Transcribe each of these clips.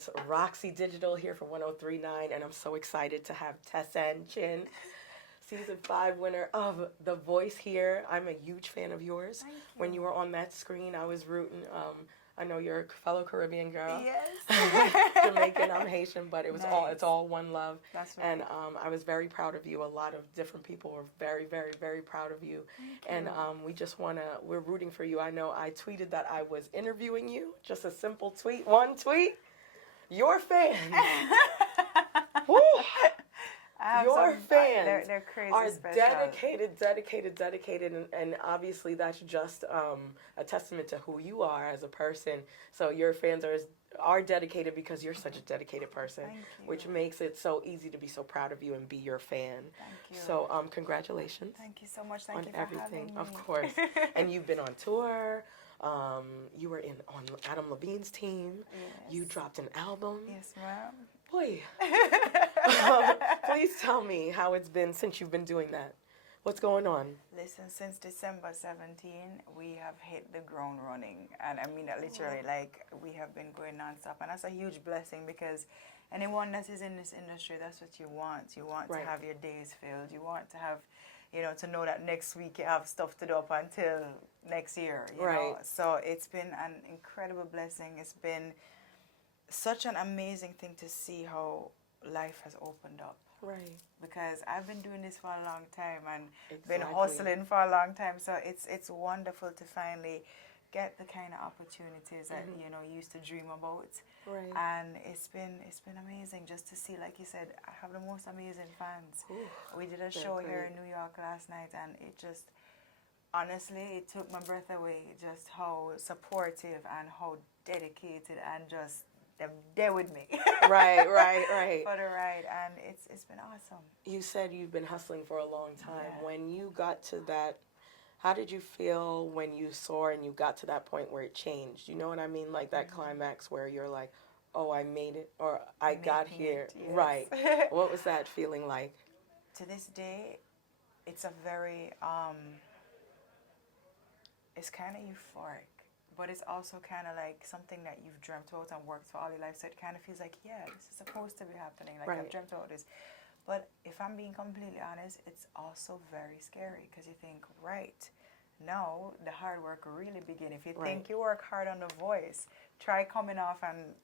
It's Roxie Digital here for 1039, and I'm so excited to have Tessanne Chin, season 5 winner of The Voice here. I'm a huge fan of yours. Thank you. When you were on that screen, I was rooting. I know you're a fellow Caribbean girl. Yes. Jamaican, I'm Haitian, but it was Nice. it's all one love. That's right. And I was very proud of you. A lot of different people were very, very, very proud of you. Thank And we're rooting for you. I know I tweeted that I was interviewing you, just a simple tweet, one tweet. Your fans. Woo! Your fans they're crazy are special. dedicated, and obviously that's just a testament to who you are as a person. So your fans are dedicated because you're such a dedicated person, Thank you. which makes it so easy to be so proud of you and be your fan. Thank you. So congratulations. Thank you so much. Thank on you for everything, having me. of course. And you've been on tour. You were on Adam Levine's team. Yes. You dropped an album. Yes, ma'am. Boy. Please tell me how it's been since you've been doing that. What's going on? Listen, since December 17, we have hit the ground running. And I mean that literally, like, we have been going nonstop. And that's a huge blessing because anyone that is in this industry, that's what you want. You want Right. to have your days filled. You want to have, to know that next week you have stuff to do up until next year, you know. So it's been an incredible blessing. It's been such an amazing thing to see how life has opened up. Right. Because I've been doing this for a long time and Exactly. been hustling for a long time. So it's wonderful to finally get the kind of opportunities that you used to dream about. Right. And it's been amazing just to see, like you said, I have the most amazing fans. Ooh, we did a show here in New York last night, and it just honestly it took my breath away. Just how supportive and how dedicated and just they're there with me. Right. For the ride, and it's been awesome. You said you've been hustling for a long time. Yeah. When you got to that, how did you feel when you saw and you got to that point where it changed? You know what I mean? Like that climax where you're like, oh, I made it, or I got here. Yes. Right. What was that feeling like? To this day, it's a very, it's kind of euphoric. But it's also kind of like something that you've dreamt about and worked for all your life. So it kind of feels like, yeah, this is supposed to be happening. Like, I've dreamt about this. But if I'm being completely honest, it's also very scary because you think, right, now the hard work really begins. If you think you work hard on The Voice, try coming off and,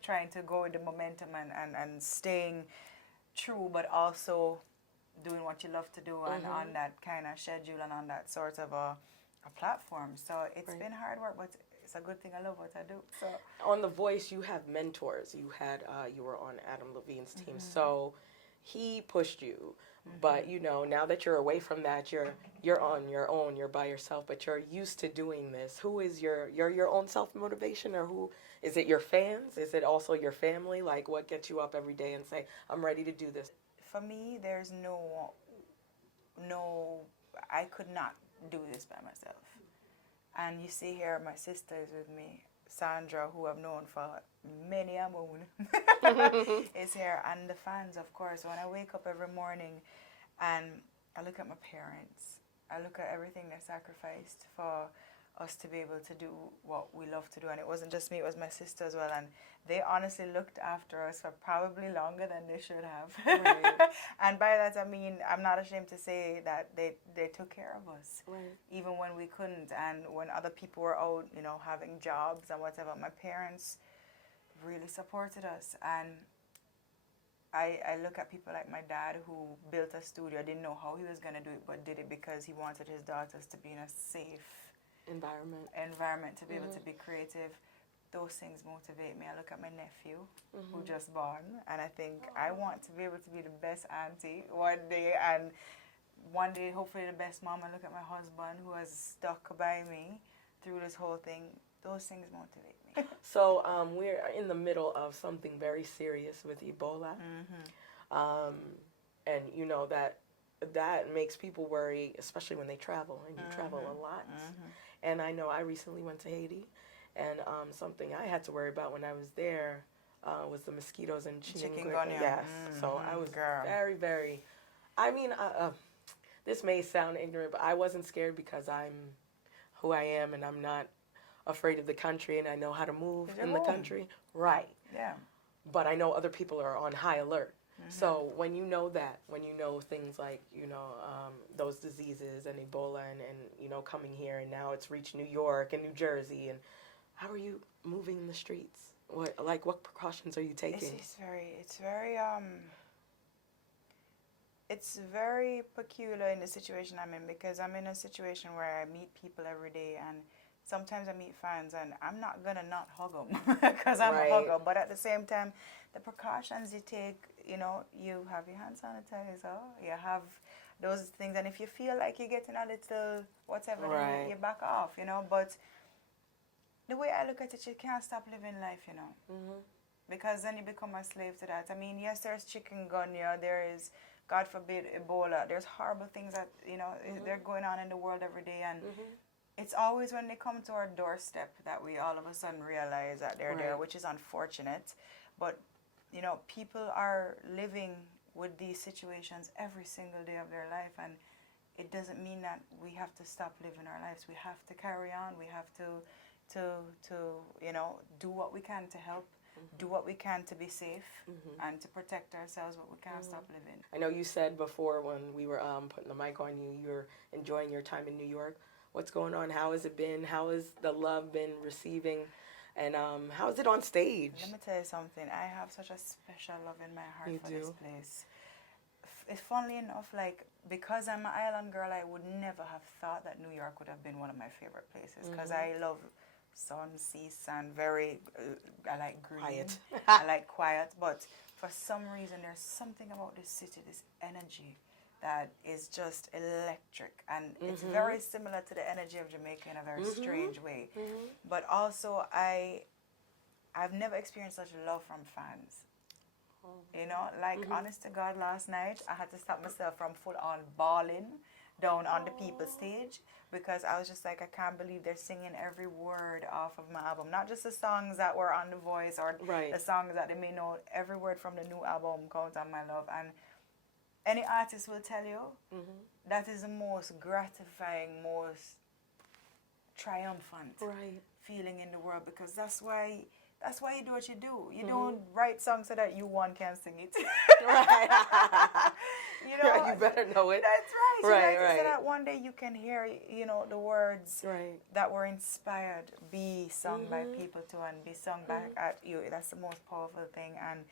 trying to go with the momentum and staying true, but also doing what you love to do and on that kind of schedule and on that sort of a platform. So it's been hard work, but it's a good thing. I love what I do. So on The Voice, you have mentors. You were on Adam Levine's team, so he pushed you. But now that you're away from that, you're on your own. You're by yourself, but you're used to doing this. Who is your own self motivation, or who is it? Your fans? Is it also your family? Like, what gets you up every day and say, I'm ready to do this? For me, there's no. I could not do this by myself. And you see here, my sister is with me. Sandra, who I've known for many a moon, is here. And the fans, of course. When I wake up every morning and I look at my parents, I look at everything they sacrificed for us to be able to do what we love to do. And it wasn't just me, it was my sister as well. And they honestly looked after us for probably longer than they should have. Right. And by that I mean, I'm not ashamed to say that they took care of us. Right. Even when we couldn't, and when other people were out, having jobs and whatever, my parents really supported us. And I look at people like my dad, who built a studio. I didn't know how he was going to do it, but did it because he wanted his daughters to be in a safe environment to be able to be creative. Those things motivate me. I look at my nephew who just born, and I think I want to be able to be the best auntie one day, and one day hopefully the best mom. I look at my husband who has stuck by me through this whole thing. Those things motivate me. So we're in the middle of something very serious with Ebola, and that makes people worry, especially when they travel, and you travel a lot. And I know I recently went to Haiti, and something I had to worry about when I was there was the mosquitoes and chikungunya. Yes, so I was very, very. I mean, this may sound ignorant, but I wasn't scared because I'm who I am, and I'm not afraid of the country and I know how to move You're in the home. country. Right. Yeah. But I know other people are on high alert. So when you know that, when you know things like, those diseases and Ebola and coming here and now it's reached New York and New Jersey, and how are you moving the streets? What precautions are you taking? It's very peculiar in the situation I'm in, because I'm in a situation where I meet people every day, and sometimes I meet fans and I'm not gonna not hug them because I'm a hugger, but at the same time, the precautions you take, you have your hand sanitizer, you have those things, and if you feel like you're getting a little whatever, then you back off, but the way I look at it, you can't stop living life, because then you become a slave to that. I mean, yes, there's chikungunya, there is, God forbid, Ebola. There's horrible things that, they're going on in the world every day. And it's always when they come to our doorstep that we all of a sudden realize that they're there, which is unfortunate. But, people are living with these situations every single day of their life. And it doesn't mean that we have to stop living our lives. We have to carry on. We have to do what we can to help. Do what we can to be safe and to protect ourselves, but we can't stop living. I know you said before when we were putting the mic on you, you're enjoying your time in New York. What's going on? How has it been? How has the love been receiving? And how is it on stage? Let me tell you something. I have such a special love in my heart for this place. It's funnily enough, because I'm an island girl, I would never have thought that New York would have been one of my favorite places, because I love sun, sea, sand, I like green. Quiet. I like quiet, but for some reason there's something about this city, this energy that is just electric, and it's very similar to the energy of Jamaica in a very strange way. But also I've never experienced such love from fans. Honest to God, last night I had to stop myself from full on bawling down on the people stage, because I was just like, I can't believe they're singing every word off of my album. Not just the songs that were on The Voice or the songs that they may know, every word from the new album, Count on My Love. And any artist will tell you that is the most gratifying, most triumphant feeling in the world, because that's why you do what you do. You don't write songs so that you one can sing it. You better know it. That's right. So that one day you can hear, the words that were inspired be sung by people too, and be sung back at you. That's the most powerful thing. And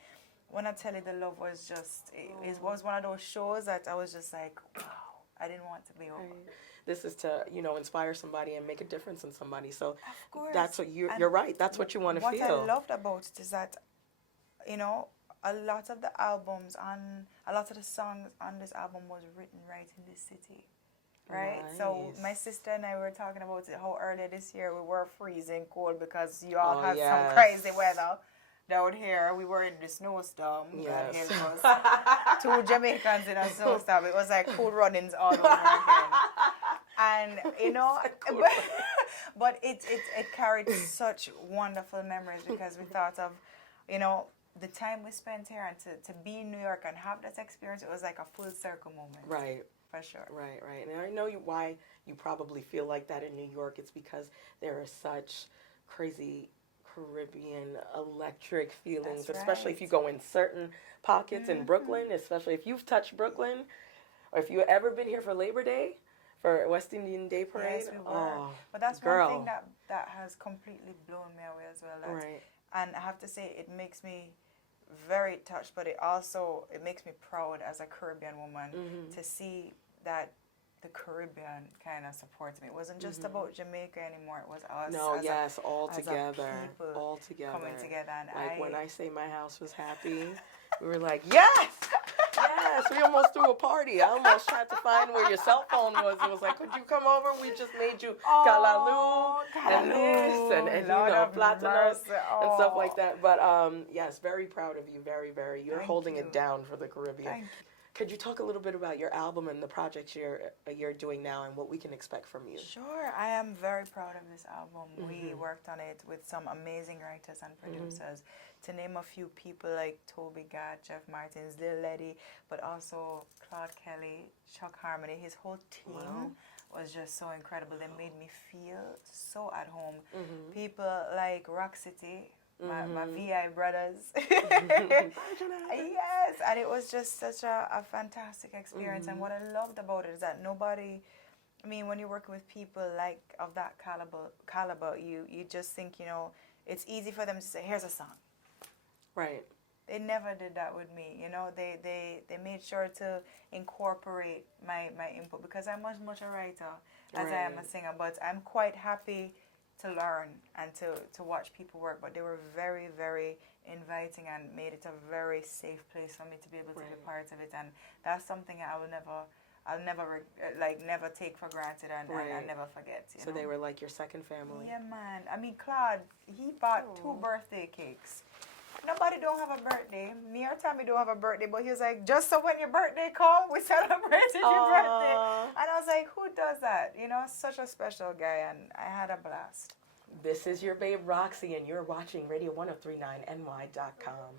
when I tell you, the love was just, it was one of those shows that I was just like, wow, I didn't want to be over. This is to, inspire somebody and make a difference in somebody. So of course. That's what you're right. That's what you want to feel. What I loved about it is that, a lot of the songs on this album was written right in this city. Right? Nice. So my sister and I were talking about it, how earlier this year we were freezing cold because you all had some crazy weather down here. We were in the snowstorm. Yes. It was two Jamaicans in a snowstorm. It was like cool runnings all over again. And, but it carried such wonderful memories, because we thought of, the time we spent here, and to be in New York and have that experience. It was like a full circle moment. Right. For sure. Right. And I know why you probably feel like that in New York. It's because there are such crazy Caribbean electric feelings, especially if you go in certain pockets in Brooklyn, especially if you've touched Brooklyn, or if you've ever been here for Labor Day, for West Indian Day Parade. Yes, we were. But that's one thing that has completely blown me away as well. And I have to say, it makes me very touched, but it makes me proud as a Caribbean woman to see that the Caribbean kind of supports me. It wasn't just about Jamaica anymore. It was us. All together. Coming together. And when I say my house was happy, we were like, yes! Yes, we almost threw a party. I almost tried to find where your cell phone was. It was like, could you come over? We just made you kalaloo and this and platinum and stuff like that. But yes, very proud of you. Very, very. You're holding it down for the Caribbean. Thank you. Could you talk a little bit about your album and the projects you're doing now and what we can expect from you? Sure. I am very proud of this album. We worked on it with some amazing writers and producers. To name a few people like Toby Gad, Jeff Martins, Lil Letty, but also Claude Kelly, Chuck Harmony, his whole team was just so incredible. They made me feel so at home. Mm-hmm. People like Roxie, my Mm-hmm. VI brothers. Yes, and it was just such a fantastic experience. Mm-hmm. And what I loved about it is that nobody, I mean, when you're working with people like of that caliber, you just think, you know, it's easy for them to say, here's a song. Right. They never did that with me. You know, they made sure to incorporate my input because I'm much a writer as I am a singer. But I'm quite happy to learn and to watch people work. But they were very, very inviting and made it a very safe place for me to be able to be part of it. And that's something I'll never take for granted and never forget. So they were like your second family. Yeah, man. I mean, Claude, he bought 2 birthday cakes. Nobody don't have a birthday. Me or Tommy don't have a birthday, but he was like, just so when your birthday come, we celebrated your birthday. And I was like, who does that? You know, such a special guy, and I had a blast. This is your babe Roxie, and you're watching Radio1039NY.com.